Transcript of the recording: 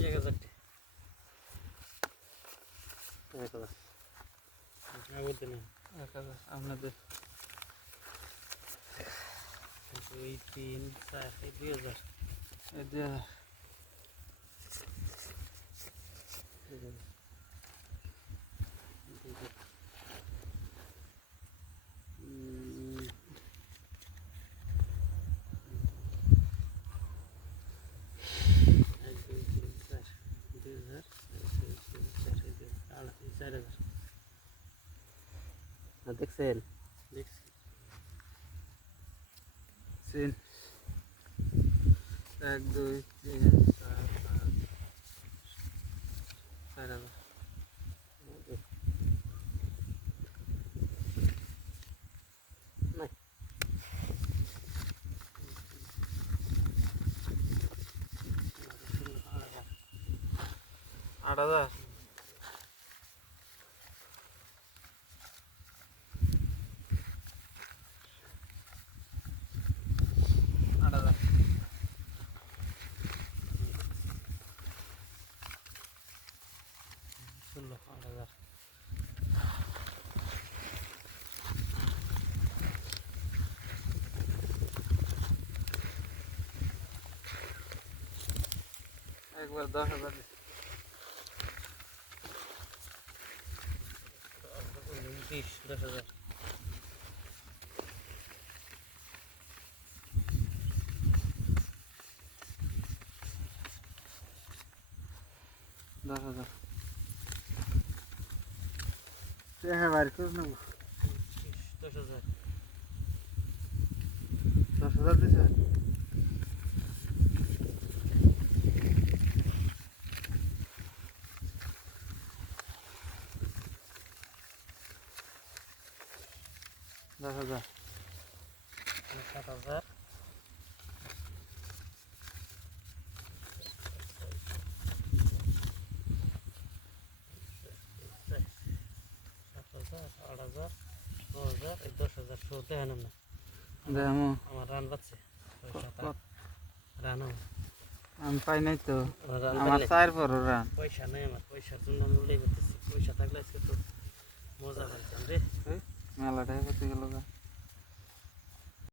1000 আপনাদের 2 3 4 2000 দেখছেন দেখছি 1 2 3 4 5 4000 8000 8000 একবার 10000 10,000 10,000 হ্যাঁ বাইর করে নেব 10,000 10,000 দিছে 10,000 7,000 8,000 9,000 10,000 শুরুতে আনুন না দেখো আমার রান বাচ্ছে রান আমি পাই নাই তো আমার 4 বড় রান পয়সা নাই আমার পয়সার জন্য আমি উল্লেখ করতেছি পয়সা থাকলে আজকে তো মজা পাইতাম রে মেলাটাই করতে গেল